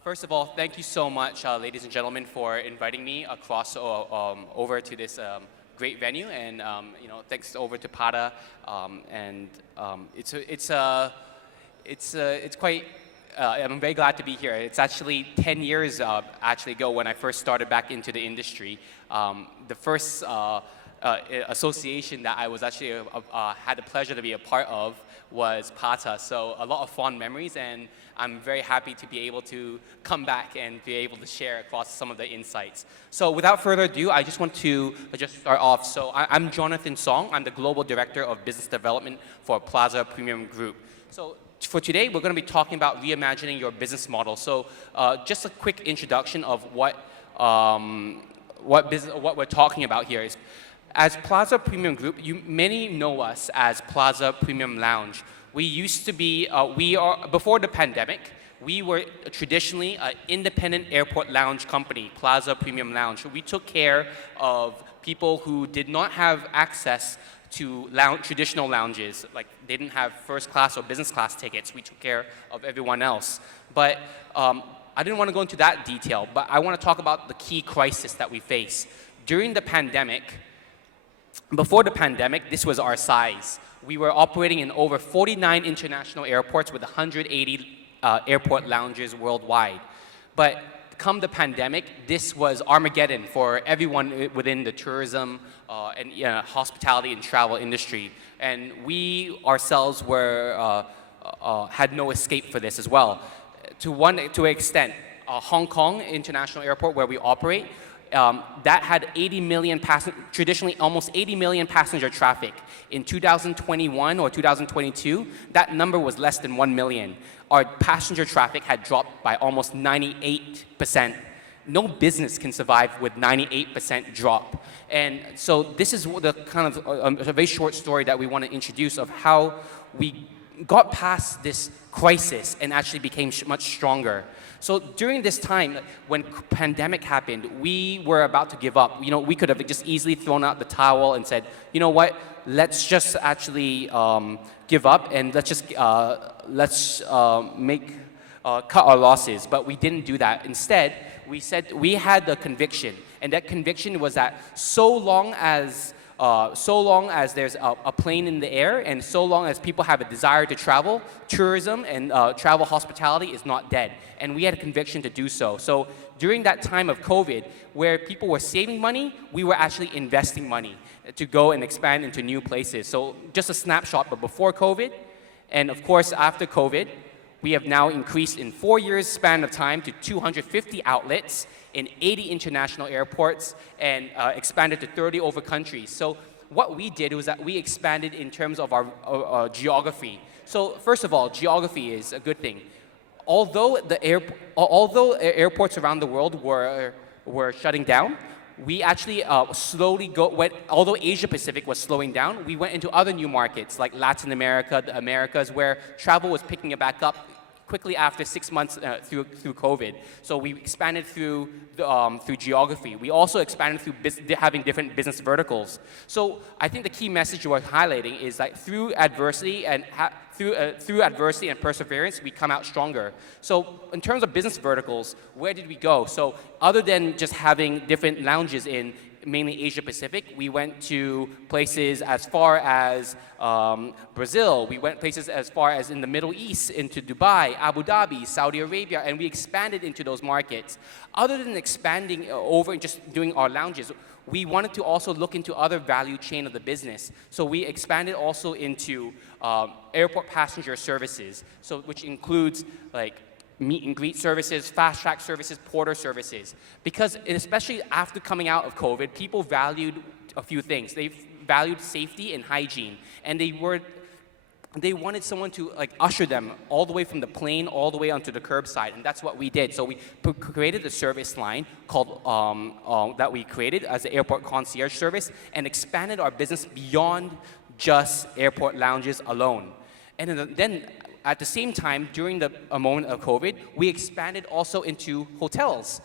First of all, thank you so much, ladies and gentlemen, for inviting me across over to this great venue, and thanks over to Pada, and it's quite. I'm very glad to be here. It's actually 10 years ago when I first started back into the industry. The first association that I was actually had the pleasure to be a part of was Plaza. So a lot of fond memories, and I'm very happy to be able to come back and be able to share across some of the insights. So without further ado, I just want to just start off. So I'm Jonathan Song. I'm the Global Director of Business Development for Plaza Premium Group. So for today, we're going to be talking about reimagining your business model. So just a quick introduction of what we're talking about here is, as Plaza Premium Group, many know us as Plaza Premium Lounge. We used to be, before the pandemic, we were traditionally an independent airport lounge company, Plaza Premium Lounge. We took care of people who did not have access to traditional lounges, like they didn't have first class or business class tickets. We took care of everyone else. But I didn't want to go into that detail, but I want to talk about the key crisis that we face. During the pandemic, before the pandemic, this was our size. We were operating in over 49 international airports with 180 airport lounges worldwide. But come the pandemic, this was Armageddon for everyone within the tourism and hospitality and travel industry. And we ourselves were, had no escape for this as well. To an extent, Hong Kong International Airport, where we operate, that had 80 million traditionally almost 80 million passenger traffic. In 2021 or 2022, that number was less than 1 million. Our passenger traffic had dropped by almost 98%. No business can survive with 98% drop. And so this is the kind of a very short story that we want to introduce of how we got past this crisis and actually became much stronger. So during this time, when pandemic happened, we were about to give up. We could have just easily thrown out the towel and said, you know what, let's just actually give up and let's cut our losses. But we didn't do that. Instead, we said we had the conviction, and that conviction was that so long as there's a plane in the air, and so long as people have a desire to travel, tourism and travel hospitality is not dead. And we had a conviction to do so. So during that time of COVID, where people were saving money, we were actually investing money to go and expand into new places. So just a snapshot, but before COVID, and of course after COVID, we have now increased in 4 years span of time to 250 outlets in 80 international airports and expanded to 30 over countries. So what we did was that we expanded in terms of our geography. So first of all, geography is a good thing. Although airports around the world were shutting down, we actually although Asia Pacific was slowing down, we went into other new markets like Latin America, the Americas, where travel was picking it back up quickly after 6 months through COVID. So we expanded through geography. We also expanded through having different business verticals. So I think the key message we're highlighting is that through adversity and perseverance, we come out stronger. So in terms of business verticals, where did we go? So other than just having different lounges in mainly Asia Pacific, we went to places as far as Brazil. We went places as far as in the Middle East, into Dubai, Abu Dhabi, Saudi Arabia, and we expanded into those markets. Other than expanding over and just doing our lounges, we wanted to also look into other value chain of the business. So we expanded also into airport passenger services, so which includes like meet and greet services, fast track services, porter services. Because especially after coming out of COVID, people valued a few things. They valued safety and hygiene, and they wanted someone to like usher them all the way from the plane all the way onto the curbside, and that's what we did. So we created a service line called that we created as the airport concierge service, and expanded our business beyond just airport lounges alone. And then at the same time, during the moment of COVID, we expanded also into hotels.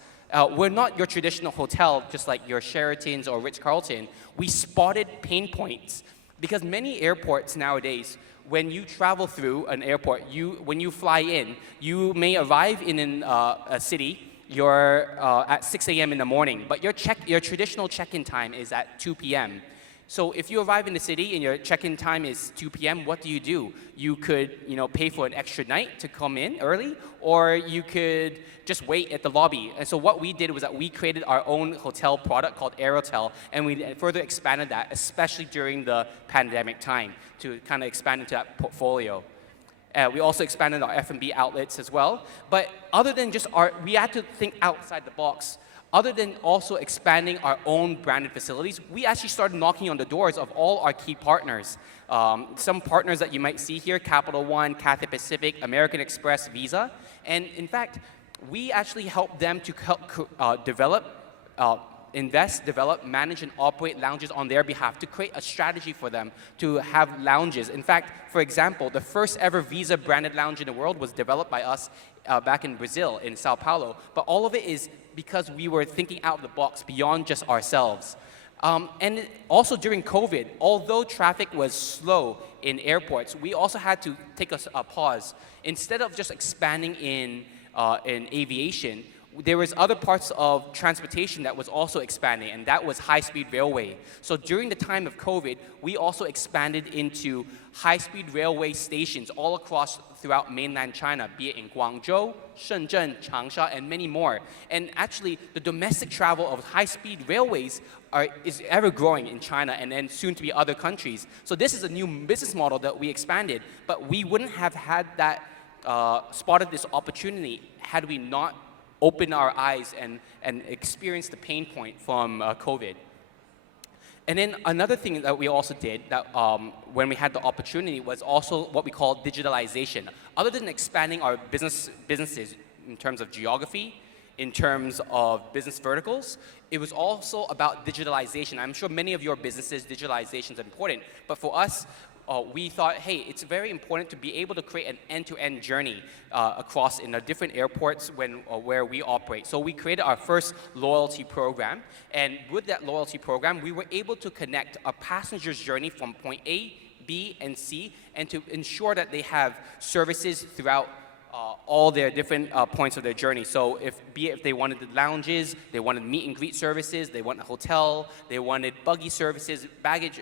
We're not your traditional hotel, just like your Sheratons or Ritz-Carlton. We spotted pain points because many airports nowadays, when you travel through an airport, when you fly in, you may arrive in a city. You're at 6 a.m. in the morning, but your traditional check-in time is at 2 p.m. So if you arrive in the city and your check-in time is 2 p.m., what do? You could, pay for an extra night to come in early, or you could just wait at the lobby. And so what we did was that we created our own hotel product called AirHotel, and we further expanded that, especially during the pandemic time, to kind of expand into that portfolio. We also expanded our F&B outlets as well. But other than just we had to think outside the box. Other than also expanding our own branded facilities, we actually started knocking on the doors of all our key partners. Some partners that you might see here, Capital One, Cathay Pacific, American Express, Visa. And in fact, we actually helped them to help develop, manage, and operate lounges on their behalf, to create a strategy for them to have lounges. In fact, for example, the first ever Visa branded lounge in the world was developed by us back in Brazil, in Sao Paulo. But all of it is because we were thinking out of the box beyond just ourselves. And also during COVID, although traffic was slow in airports, we also had to take a pause. Instead of just expanding in aviation, there was other parts of transportation that was also expanding, and that was high-speed railway. So during the time of COVID, we also expanded into high-speed railway stations all across throughout mainland China, be it in Guangzhou, Shenzhen, Changsha, and many more. And actually, the domestic travel of high-speed railways is ever growing in China and then soon to be other countries. So this is a new business model that we expanded, but we wouldn't have had that, spotted this opportunity had we not open our eyes and experience the pain point from COVID. And then another thing that we also did that when we had the opportunity was also what we call digitalization. Other than expanding our businesses in terms of geography, in terms of business verticals, it was also about digitalization. I'm sure many of your businesses, digitalization is important, but for us, we thought, hey, it's very important to be able to create an end-to-end journey across in the different airports where we operate. So we created our first loyalty program, and with that loyalty program, we were able to connect a passenger's journey from point A, B, and C, and to ensure that they have services throughout all their different points of their journey. So if they wanted the lounges, they wanted meet and greet services, they wanted a hotel, they wanted buggy services, baggage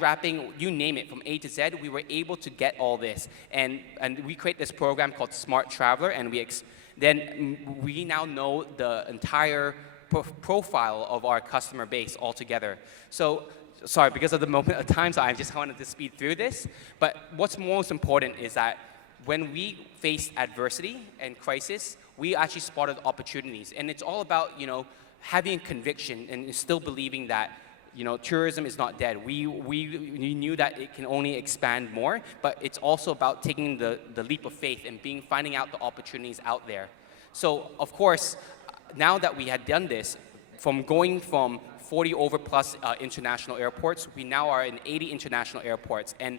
wrapping, you name it, from A to Z, we were able to get all this. And we create this program called Smart Traveler, and then we now know the entire profile of our customer base altogether. So, sorry, because of the moment of time, so I just wanted to speed through this. But what's most important is that when we faced adversity and crisis, we actually spotted opportunities. And it's all about, having conviction and still believing that, tourism is not dead. We knew that it can only expand more, but it's also about taking the leap of faith and finding out the opportunities out there. So, of course, now that we had done this, going from 40 over plus international airports, we now are in 80 international airports. And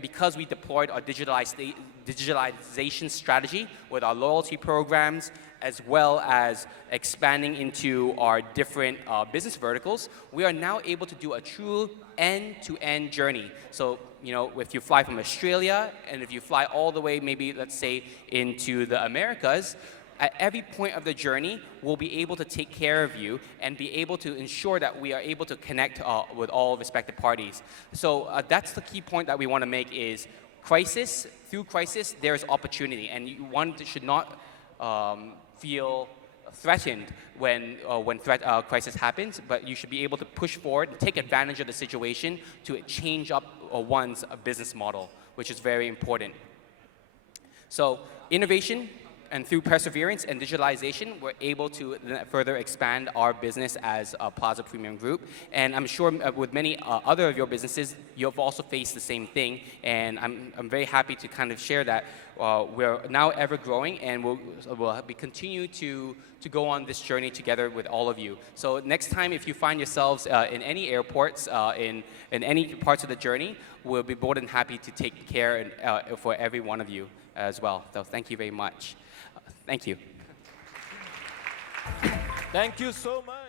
because we deployed our digitalization strategy with our loyalty programs, as well as expanding into our different business verticals, we are now able to do a true end-to-end journey. So, if you fly from Australia, and if you fly all the way, maybe, let's say, into the Americas, at every point of the journey, we'll be able to take care of you and be able to ensure that we are able to connect with all respective parties. So that's the key point that we want to make is through crisis, there's opportunity. And one should not feel threatened when crisis happens, but you should be able to push forward and take advantage of the situation to change up one's business model, which is very important. So innovation, and through perseverance and digitalization, we're able to further expand our business as a Plaza Premium Group. And I'm sure with many other of your businesses, you've also faced the same thing. And I'm very happy to kind of share that we're now ever growing, and we'll continue to go on this journey together with all of you. So next time, if you find yourselves in any airports, in any parts of the journey, we'll be more than happy to take care for every one of you as well. So thank you very much. Thank you. Thank you so much.